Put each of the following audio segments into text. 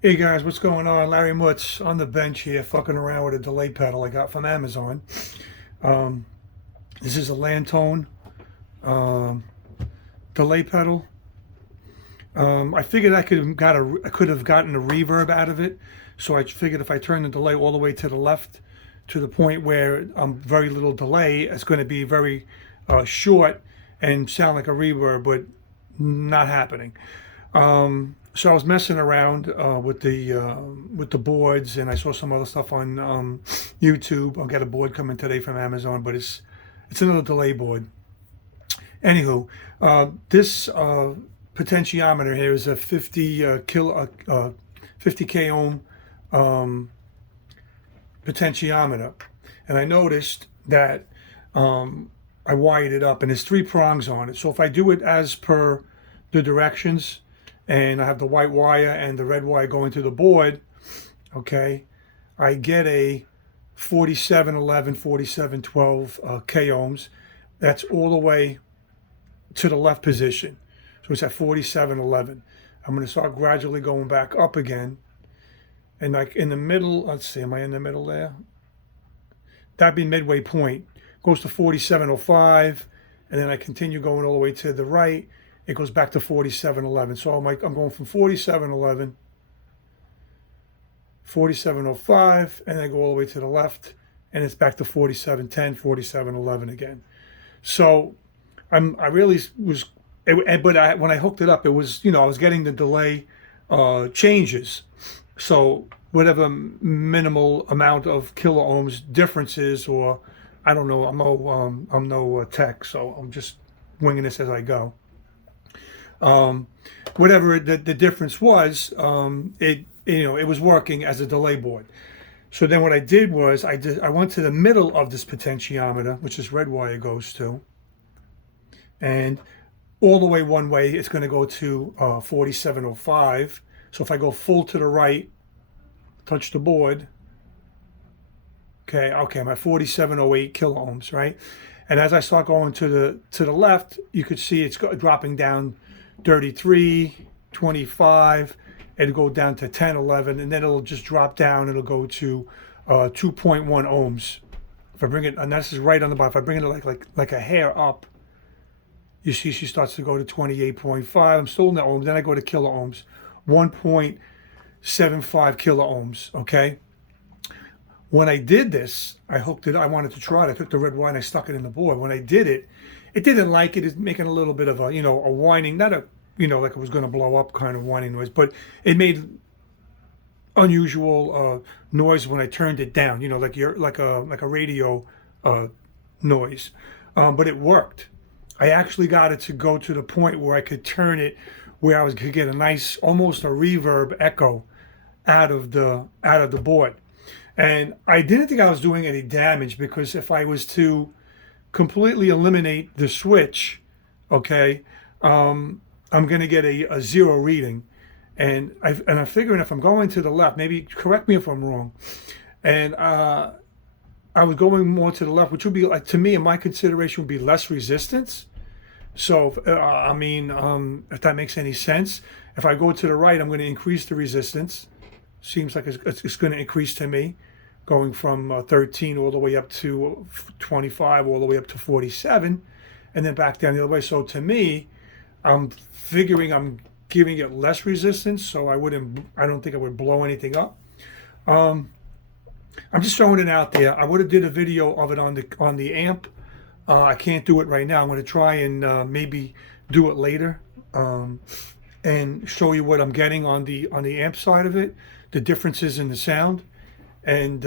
Hey guys, what's going on? Larry Mutz on the bench here, fucking around with a delay pedal I got from Amazon. Um, this is a Landtone um, delay pedal. I figured I could have gotten a reverb out of it, so I figured if I turn the delay all the way to the left, to the point where very little delay, it's going to be very short and sound like a reverb, but not happening. So I was messing around with the boards, and I saw some other stuff on YouTube. I'll get a board coming today from Amazon, but it's another delay board. Anywho, this potentiometer here is a 50 k ohm um, potentiometer, and I noticed that I wired it up, and there's three prongs on it. So if I do it as per the directions, and I have the white wire and the red wire going to the board, okay, I get a 4711, 4712 k ohms. That's all the way to the left position. So it's at 4711. I'm going to start gradually going back up again. And like in the middle, let's see, am I in the middle there? That'd be midway point. Goes to 4705, and then I continue going all the way to the right. It goes back to 4711. So I'm going from 4711, 4705, and I go all the way to the left, and it's back to 4710, 4711 again. So I really was, but when I hooked it up, it was, I was getting the delay changes. So whatever minimal amount of kilo ohms differences, or I don't know, I'm no tech, so I'm just winging this as I go. Whatever the difference was, it was working as a delay board. So then what I did was I went to the middle of this potentiometer, which this red wire goes to, and all the way one way it's going to go to 4705. So if I go full to the right, touch the board, okay, I'm at 4708 kilo ohms, right? And as I start going to the left, you could see it's dropping down 33, 25. It'll go down to 10, 11, and then it'll just drop down. It'll go to 2.1 ohms. If I bring it, and this is right on the bottom. If I bring it like a hair up, you see she starts to go to 28.5. I'm still in the ohms. Then I go to kilo ohms, 1.75 kilo ohms. Okay. When I did this, I hooked it. I wanted to try it. I took the red wire and I stuck it in the board. When I did it, it didn't like it. It's making a little bit of a whining, not a like it was going to blow up kind of whining noise, but it made unusual noise when I turned it down. Like a radio noise, but it worked. I actually got it to go to the point where I could turn it where could get a nice, almost a reverb echo out of the board. And I didn't think I was doing any damage, because if I was to completely eliminate the switch, okay, I'm going to get a zero reading. And I'm figuring if I'm going to the left, maybe correct me if I'm wrong. And I was going more to the left, which would be, like, to me, in my consideration, would be less resistance. So, if that makes any sense. If I go to the right, I'm going to increase the resistance. Seems like it's going to increase to me, going from 13 all the way up to 25, all the way up to 47, and then back down the other way. So to me, I'm figuring I'm giving it less resistance, so I don't think I would blow anything up. I'm just throwing it out there. I would have did a video of it on the amp. I can't do it right now. I'm going to try and maybe do it later, and show you what I'm getting on the amp side of it, the differences in the sound. And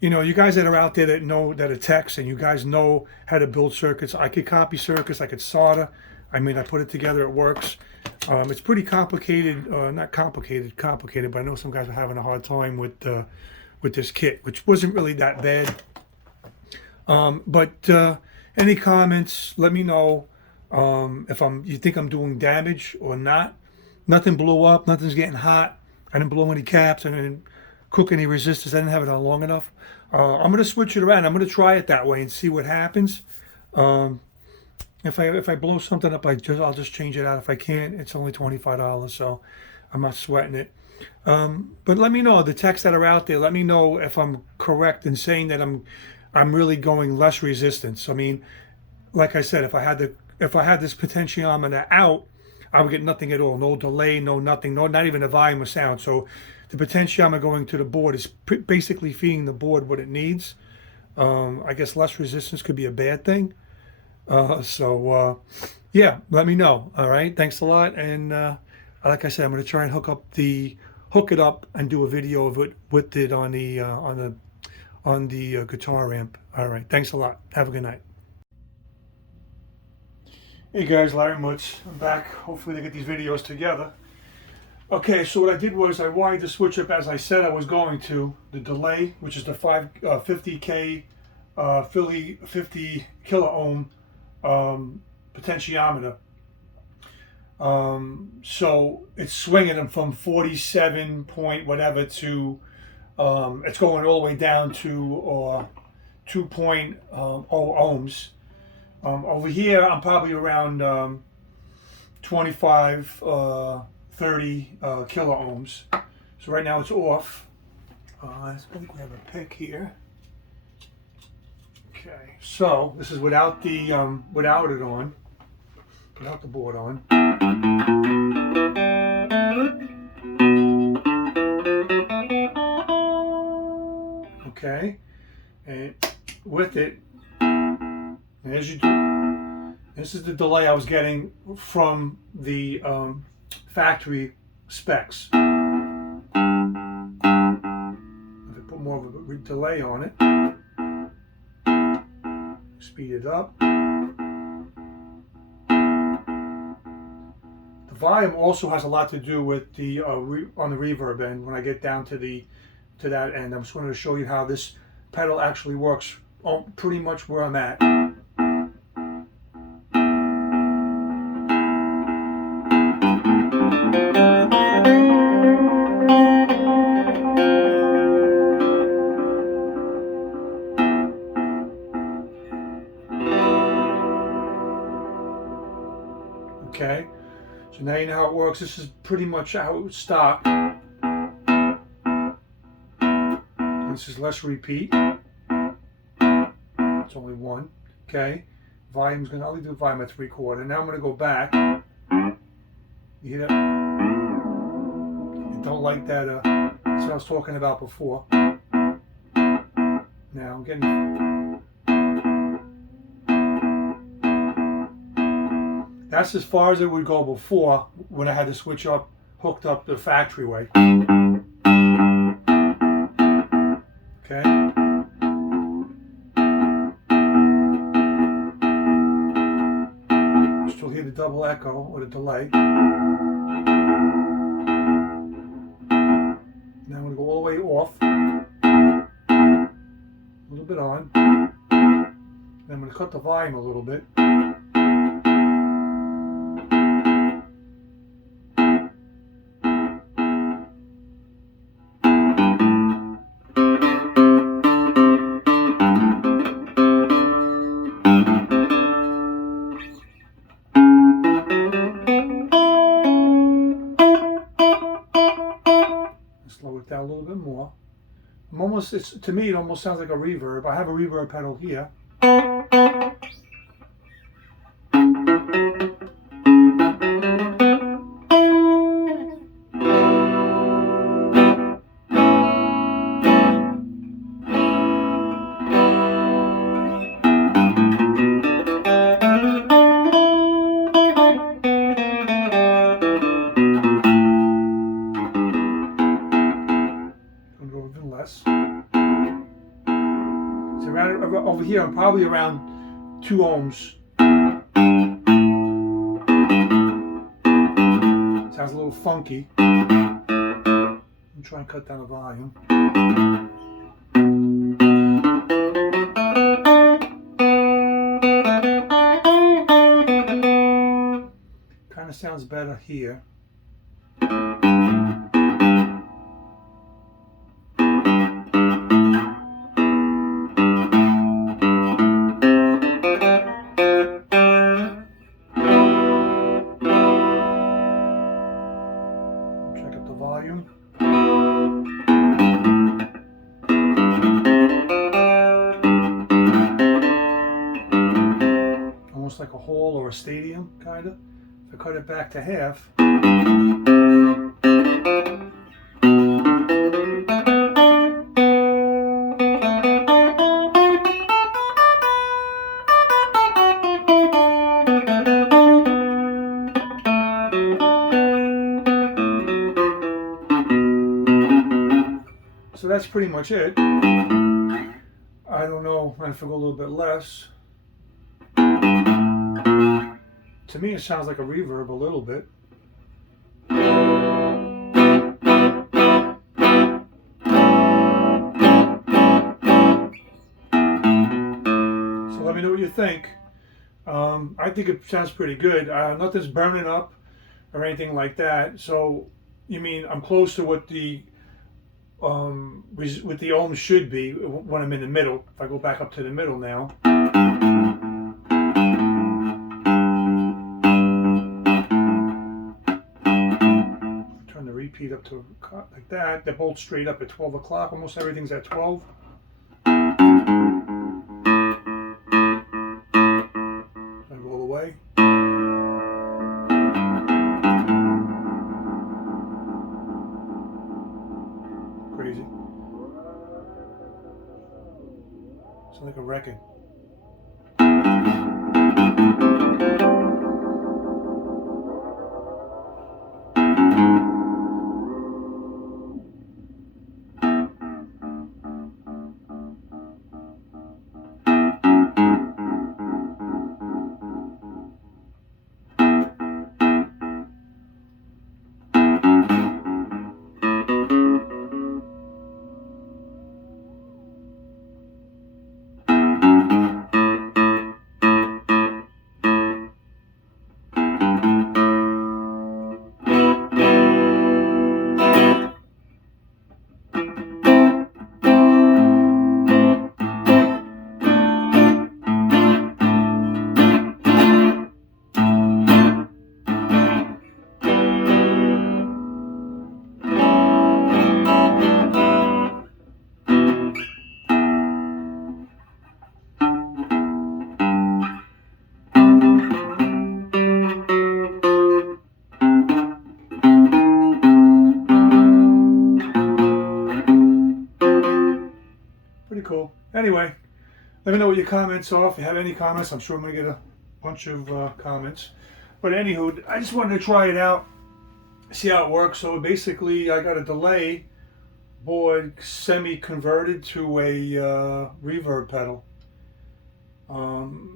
you guys that are out there that are techs, and you guys know how to build circuits. I could copy circuits, I could solder. I put it together, it works. It's pretty complicated, not complicated, but I know some guys are having a hard time with this kit, which wasn't really that bad. But any comments, let me know if you think I'm doing damage or not. Nothing blew up, nothing's getting hot. I didn't blow any caps, I didn't cook any resistors, I didn't have it on long enough. I'm going to switch it around. I'm going to try it that way and see what happens. If I blow something up, I'll just change it out. If I can't, it's only $25, so I'm not sweating it. But let me know, the techs that are out there. Let me know if I'm correct in saying that I'm really going less resistance. I mean, like I said, if I had this potentiometer out, I would get nothing at all. No delay, no nothing, no, not even a volume of sound. So the potentiometer going to the board is basically feeding the board what it needs. I guess less resistance could be a bad thing. Yeah, let me know. All right, thanks a lot. And like I said, I'm going to try and hook it up and do a video of it with it on the guitar amp. All right, thanks a lot. Have a good night. Hey guys, Larry Mutz. I'm back. Hopefully they get these videos together. Okay, so what I did was I wired the switch up as I said I was going to. The delay, which is the 50K Philly 50 kilo ohm potentiometer. So it's swinging them from 47 point whatever to it's going all the way down to 2.0 ohms. Over here, I'm probably around 25, 30 kilo ohms. So right now it's off. Let's go grab a pick here. Okay, so this is without the without it on, without the board on. Okay, and with it. And as you do, this is the delay I was getting from the factory specs. If I put more of a delay on it, speed it up. The volume also has a lot to do with the on the reverb end. When I get down to that end, I'm just going to show you how this pedal actually works. Pretty much where I'm at. Okay, so now you know how it works. This is pretty much how it would stop. This is less repeat. It's only one. Okay, volume's gonna only do volume at 3/4. Now I'm gonna go back. You hear that? You don't like that? That's what I was talking about before. Now I'm getting. That's as far as it would go before when I had to switch up, hooked up the factory way. Okay. You still hear the double echo or the delay. Now I'm going to go all the way off. A little bit on. Then I'm going to cut the volume a little bit. Slow it down a little bit more. To me, it almost sounds like a reverb. I have a reverb pedal here. Less. So over here, I'm probably around 2 ohms. Sounds a little funky. I'm trying to cut down the volume. Kind of sounds better here. volume. Almost like a hall or a stadium, kind of. If I cut it back to half. So that's pretty much it. I don't know if I go a little bit less. To me, it sounds like a reverb a little bit. So let me know what you think. I think it sounds pretty good. Nothing's burning up or anything like that. So, you mean I'm close to what the ohms should be when I'm in the middle. If I go back up to the middle now. Turn the repeat up to like that. They're both straight up at 12 o'clock. Almost everything's at 12. I go all the way. Crazy. Sounds like a record. Pretty cool. Anyway, let me know what your comments are. If you have any comments, I'm sure I'm going to get a bunch of comments. But anywho, I just wanted to try it out, see how it works. So basically, I got a delay board semi-converted to a reverb pedal.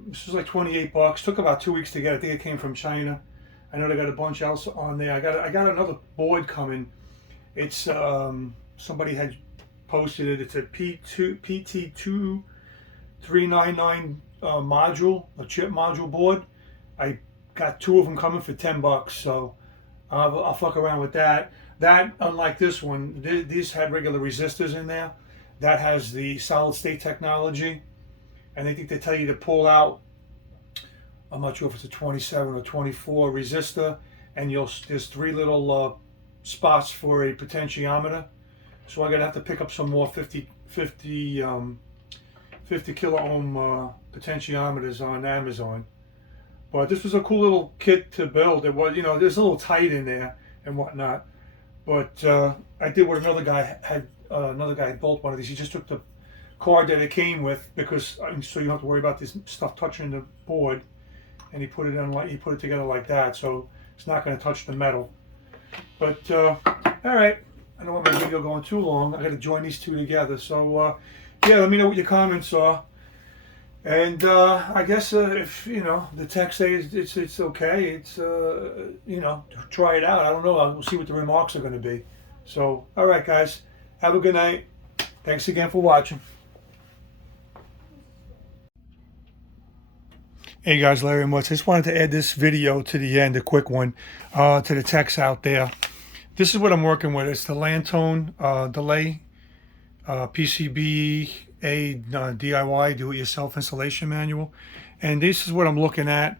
This was like 28 bucks. Took about 2 weeks to get. I think it came from China. I know they got a bunch else on there. I got another board coming. It's somebody had posted it. It's a PT2399 module, a chip module board. I got 2 of them coming for 10 bucks, so I'll fuck around with that. That, unlike this one, these had regular resistors in there. That has the solid state technology, and I think they tell you to pull out, I'm not sure if it's a 27 or 24 resistor, and there's 3 little spots for a potentiometer. So I'm gonna have to pick up some more 50 kilo ohm potentiometers on Amazon. But this was a cool little kit to build. It was, there's a little tight in there and whatnot. But I did what another guy had built one of these. He just took the card that it came with, because so you don't have to worry about this stuff touching the board, and he put it together like that, so it's not going to touch the metal. But all right. I don't want my video going too long. I got to join these two together. So yeah, let me know what your comments are. And I guess if the text says it's okay, it's try it out. I don't know. We'll see what the remarks are going to be. So all right, guys, have a good night. Thanks again for watching. Hey guys, Larry and Woods. I just wanted to add this video to the end, a quick one, to the techs out there. This is what I'm working with. It's the Landtone delay PCB DIY do-it-yourself installation manual, and this is what I'm looking at.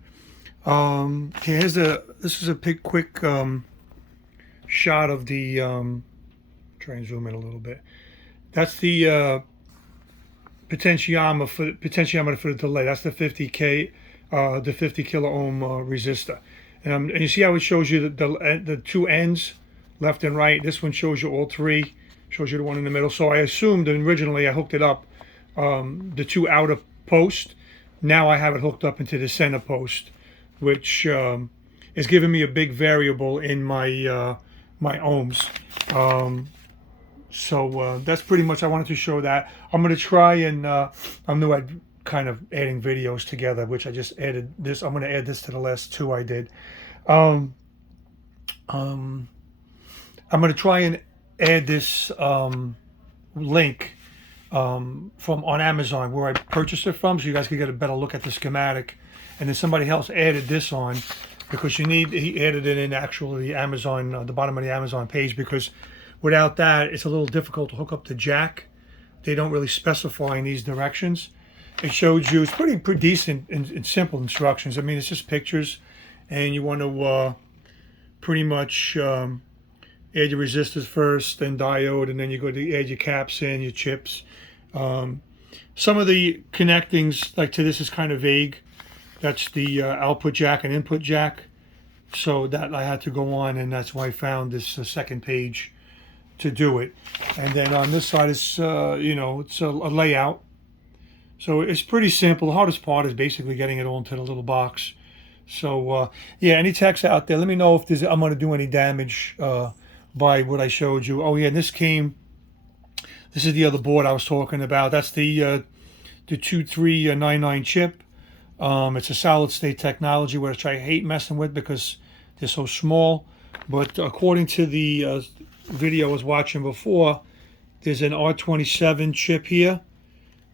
This is a quick shot of the, try and zoom in a little bit. That's the potentiometer for the delay. That's the 50K, the 50 kilo ohm resistor. And you see how it shows you the two ends, left and right. This one shows you all three, shows you the one in the middle. So I assumed originally I hooked it up, the two outer posts. Now I have it hooked up into the center post, which is giving me a big variable in my my ohms. So that's pretty much, I wanted to show that. I'm going to try and, I'm new at kind of adding videos together, which I just added this. I'm going to add this to the last two I did. I'm going to try and add this link from on Amazon where I purchased it from, so you guys can get a better look at the schematic. And then somebody else added this on, because he added it in actually Amazon, the bottom of the Amazon page, because without that, it's a little difficult to hook up the jack. They don't really specify in these directions. It shows you, it's pretty decent and simple instructions. I mean, it's just pictures, and you want to pretty much add your resistors first, then diode, and then you go to add your caps in, your chips. Some of the connectings, like to this, is kind of vague. That's the output jack and input jack. So that I had to go on, and that's why I found this second page to do it. And then on this side is, you know, it's a layout. So it's pretty simple. The hardest part is basically getting it all into the little box. So yeah, any techs out there, let me know if I'm going to do any damage by what I showed you. Oh yeah, and this is the other board I was talking about. That's the 2399 chip. It's a solid state technology, which I hate messing with because they're so small. But according to the video I was watching before, there's an R27 chip here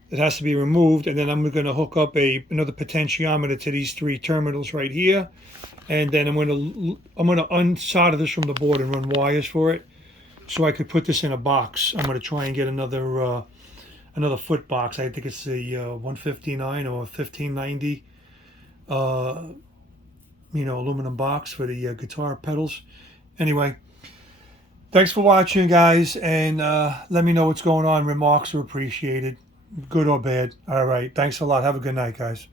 that has to be removed, and then I'm going to hook up another potentiometer to these three terminals right here, and then I'm going to unsolder this from the board and run wires for it, so I could put this in a box. I'm going to try and get another foot box. I think it's a 159 or 1590, you know, aluminum box for the guitar pedals. Anyway, thanks for watching, guys, and let me know what's going on. Remarks are appreciated, good or bad. All right, thanks a lot. Have a good night, guys.